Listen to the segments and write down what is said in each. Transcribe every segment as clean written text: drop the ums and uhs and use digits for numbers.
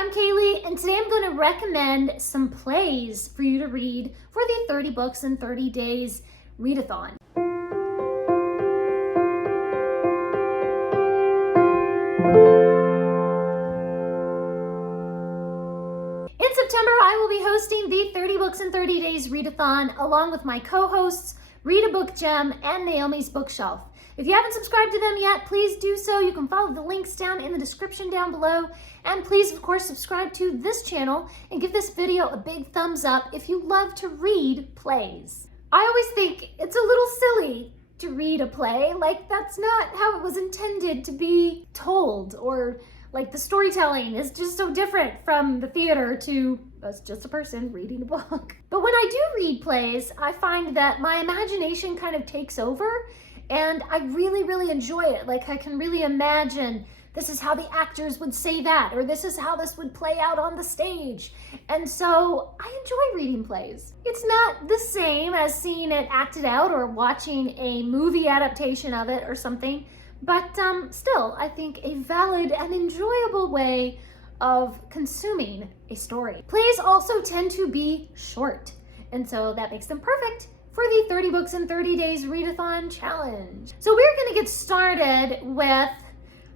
I'm Kaylee, and today I'm going to recommend some plays for you to read for the 30 Books in 30 Days readathon. In September, I will be hosting the 30 Books in 30 Days readathon along with my co-hosts, Read a Book Gem and Naomi's Bookshelf. If you haven't subscribed to them yet, please do so. You can follow the links down in the description down below. And please, of course, subscribe to this channel and give this video a big thumbs up if you love to read plays. I always think it's a little silly to read a play. Like, that's not how it was intended to be told, or like the storytelling is just so different from the theater to us just a person reading a book. But when I do read plays, I find that my imagination kind of takes over and I really, really enjoy it. Like, I can really imagine this is how the actors would say that, or this is how this would play out on the stage. And so I enjoy reading plays. It's not the same as seeing it acted out or watching a movie adaptation of it or something, but still, I think a valid and enjoyable way of consuming a story. Plays also tend to be short, and so that makes them perfect for the 30 Books in 30 Days readathon challenge. So we're gonna get started with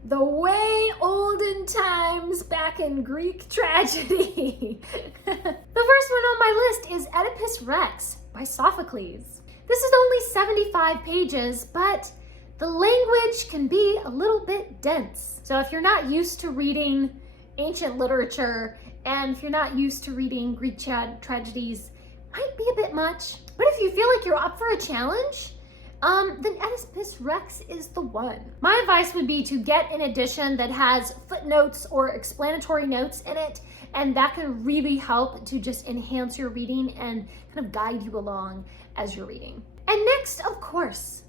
the way olden times back in Greek tragedy. The first one on my list is Oedipus Rex by Sophocles. This is only 75 pages, but the language can be a little bit dense. So if you're not used to reading ancient literature, and if you're not used to reading Greek tragedies, might be a bit much. But if you feel like you're up for a challenge, then Oedipus Rex is the one. My advice would be to get an edition that has footnotes or explanatory notes in it, and that can really help to just enhance your reading and kind of guide you along as you're reading. And next, of course,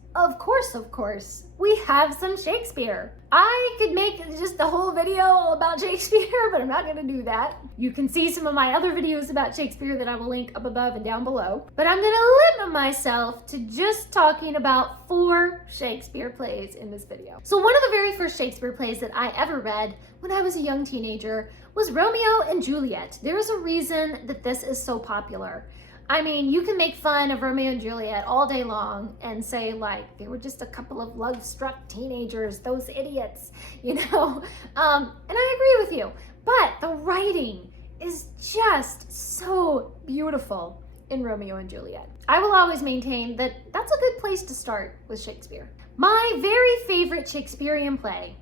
we have some Shakespeare. I could make just the whole video all about Shakespeare, but I'm not gonna do that. You can see some of my other videos about Shakespeare that I will link up above and down below. But I'm gonna limit myself to just talking about 4 Shakespeare plays in this video. So one of the very first Shakespeare plays that I ever read when I was a young teenager was Romeo and Juliet. There is a reason that this is so popular. I mean, you can make fun of Romeo and Juliet all day long and say, like, they were just a couple of love-struck teenagers, those idiots, you know? And I agree with you, but the writing is just so beautiful in Romeo and Juliet. I will always maintain that that's a good place to start with Shakespeare. My very favorite Shakespearean play,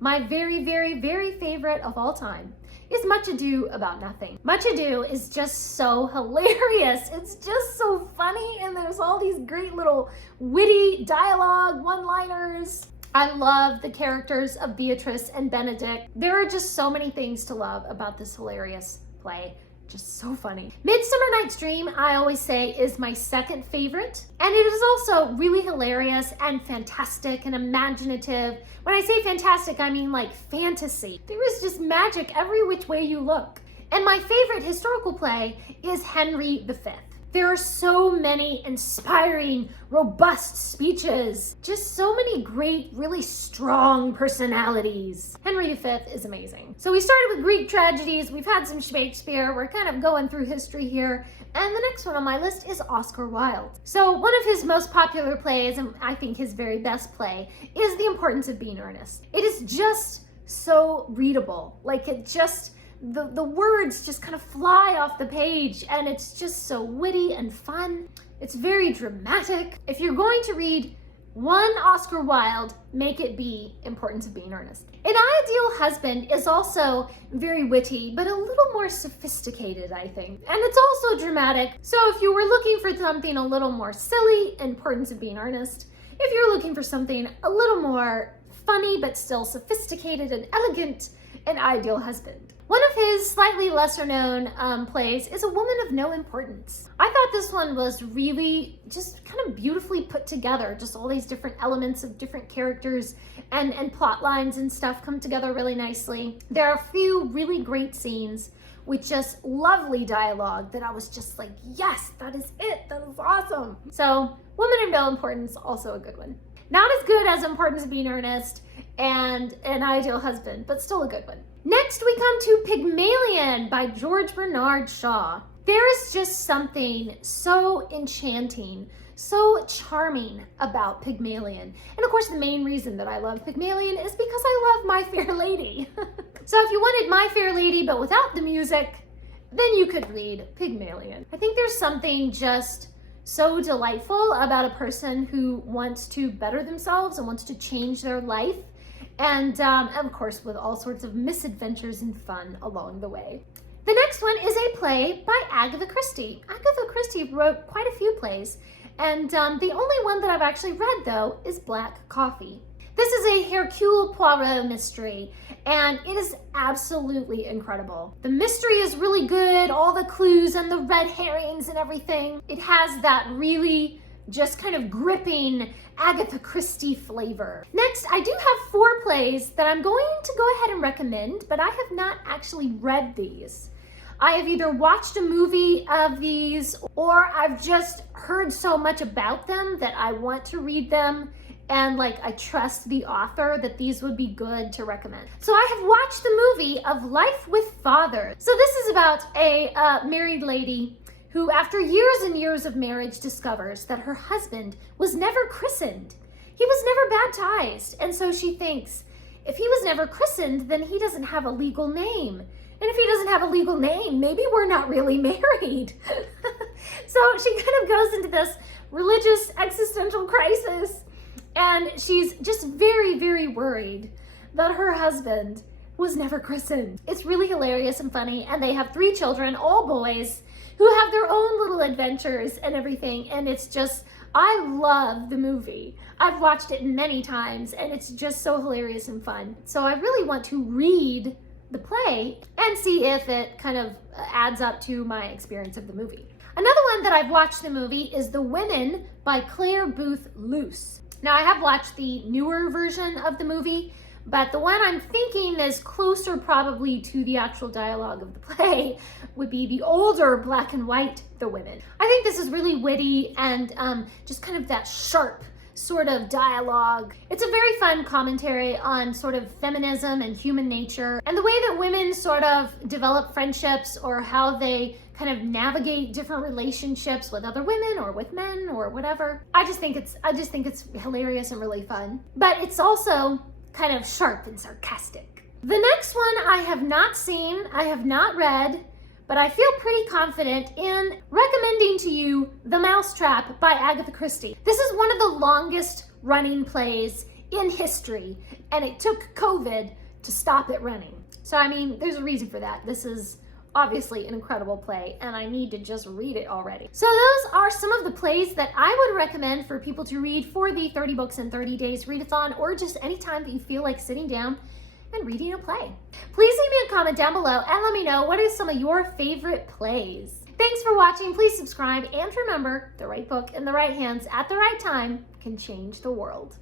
my very, very, very favorite of all time, is Much Ado About Nothing. Much Ado is just so hilarious. It's just so funny, and there's all these great little witty dialogue, one-liners. I love the characters of Beatrice and Benedict. There are just so many things to love about this hilarious play. Just so funny. Midsummer Night's Dream, I always say, is my second favorite. And it is also really hilarious and fantastic and imaginative. When I say fantastic, I mean like fantasy. There is just magic every which way you look. And my favorite historical play is Henry V. There are so many inspiring, robust speeches. Just so many great, really strong personalities. Henry V is amazing. So we started with Greek tragedies. We've had some Shakespeare. We're kind of going through history here. And the next one on my list is Oscar Wilde. So one of his most popular plays, and I think his very best play, is The Importance of Being Earnest. It is just so readable. Like, it just, the words just kind of fly off the page, and it's just so witty and fun. It's very dramatic. If you're going to read one Oscar Wilde, make it be Importance of Being Earnest. An Ideal Husband is also very witty, but a little more sophisticated, I think. And it's also dramatic. So if you were looking for something a little more silly, Importance of Being Earnest. If you're looking for something a little more funny, but still sophisticated and elegant, An Ideal Husband. One of his slightly lesser known plays is A Woman of No Importance. I thought this one was really just kind of beautifully put together. Just all these different elements of different characters and plot lines and stuff come together really nicely. There are a few really great scenes with just lovely dialogue that I was just like, yes, that is it, that is awesome. So Woman of No Importance, also a good one. Not as good as Importance of Being Earnest and An Ideal Husband, but still a good one. Next, we come to Pygmalion by George Bernard Shaw. There is just something so enchanting, so charming about Pygmalion. And of course, the main reason that I love Pygmalion is because I love My Fair Lady. So if you wanted My Fair Lady but without the music, then you could read Pygmalion. I think there's something just so delightful about a person who wants to better themselves and wants to change their life. And of course, with all sorts of misadventures and fun along the way. The next one is a play by Agatha Christie. Agatha Christie wrote quite a few plays, and the only one that I've actually read, though, is Black Coffee. This is a Hercule Poirot mystery, and it is absolutely incredible. The mystery is really good, all the clues and the red herrings and everything. It has that really just kind of gripping Agatha Christie flavor. Next, I do have 4 plays that I'm going to go ahead and recommend, but I have not actually read these. I have either watched a movie of these or I've just heard so much about them that I want to read them, and I trust the author that these would be good to recommend. So I have watched the movie of Life with Father. So this is about a married lady who, after years and years of marriage, discovers that her husband was never christened. He was never baptized. And so she thinks, if he was never christened, then he doesn't have a legal name. And if he doesn't have a legal name, maybe we're not really married. So she kind of goes into this religious existential crisis, and she's just very, very worried that her husband was never christened. It's really hilarious and funny, and they have 3 children, all boys, who have their own little adventures and everything, and it's just, I love the movie. I've watched it many times, and it's just so hilarious and fun. So I really want to read the play and see if it kind of adds up to my experience of the movie. Another one that I've watched the movie is The Women by Claire Booth Luce. Now, I have watched the newer version of the movie, but the one I'm thinking is closer probably to the actual dialogue of the play would be the older black and white The Women. I think this is really witty and just kind of that sharp sort of dialogue. It's a very fun commentary on sort of feminism and human nature and the way that women sort of develop friendships or how they kind of navigate different relationships with other women or with men or whatever. I just think it's hilarious and really fun. But it's also kind of sharp and sarcastic. The next one I have not seen, I have not read, but I feel pretty confident in recommending to you The Mousetrap by Agatha Christie. This is one of the longest running plays in history, and it took COVID to stop it running. So I mean, there's a reason for that. This is obviously an incredible play, and I need to just read it already. So those are some of the plays that I would recommend for people to read for the 30 Books in 30 Days readathon, or just any time that you feel like sitting down and reading a play. Please leave me a comment down below and let me know what are some of your favorite plays. Thanks for watching. Please subscribe, and remember, the right book in the right hands at the right time can change the world.